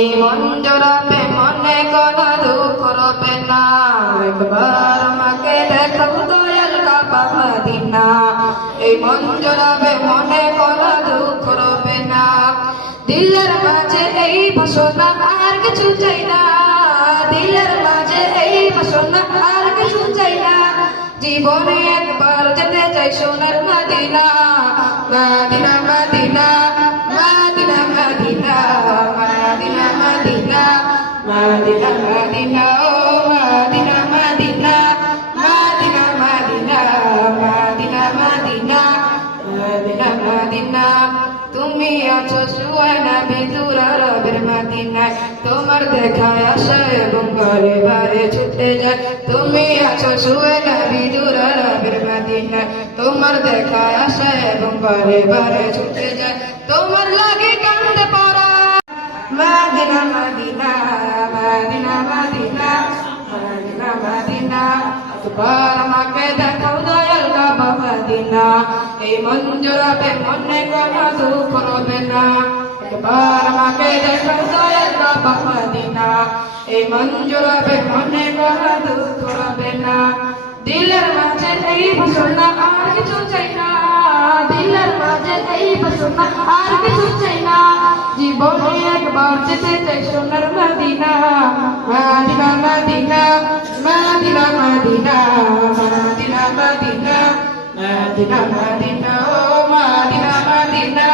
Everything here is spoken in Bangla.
এই মন জোড়াবে মনে কোনো দুঃখ রবে না, একবার আমাকে দেখাও দয়াল কাবা মদিনা। এই মন জোড়াবে মনে কোনো দুঃখ রবে না, দিলের মাঝে এই বাসনা আর কিছু চাই না, দিলের মাঝে এই বাসনা আর কিছু চাই না। জীবনে একবার যেতে চাই সোনার Medina, Medina Medina Medina Medina Medina Medina Medina Medina ও Medina Medina Medina Medina Medina Medina Medina Medina. তুমি আছো সুয়ানা বেদুরা রবের মদিনায়, তোমার দেখায় আশা এবং ঘরে বারে ছুটে যায়। তুমি আছো সুয়ানা বেদুরা রবের মদিনায়, তোমার দেখায় আশা এবং ঘরে বারে ছুটে যায়। তোমার লাগে কান্দে পড়া Medina Medina Medina Medina Medina Medina. একবার আমাকে দেখাও দয়াল কাবা মদিনা, এই মন জোড়াবে মনে কোনো দুঃখ রবে না। একবার আমাকে দেখাও দয়াল কাবা মদিনা, এই মন জোড়াবে মনে কোনো দুঃখ রবে না। দিলের মাঝে এই বাসনা আর কিছু চাই না, দিলের মাঝে এই বাসনা আর কিছু চাই না। জীবনে একবার যেতে চাই সোনার Medina, Medina Medina Medina Medina Medina Medina Medina Medina ও মদিনা মদিনা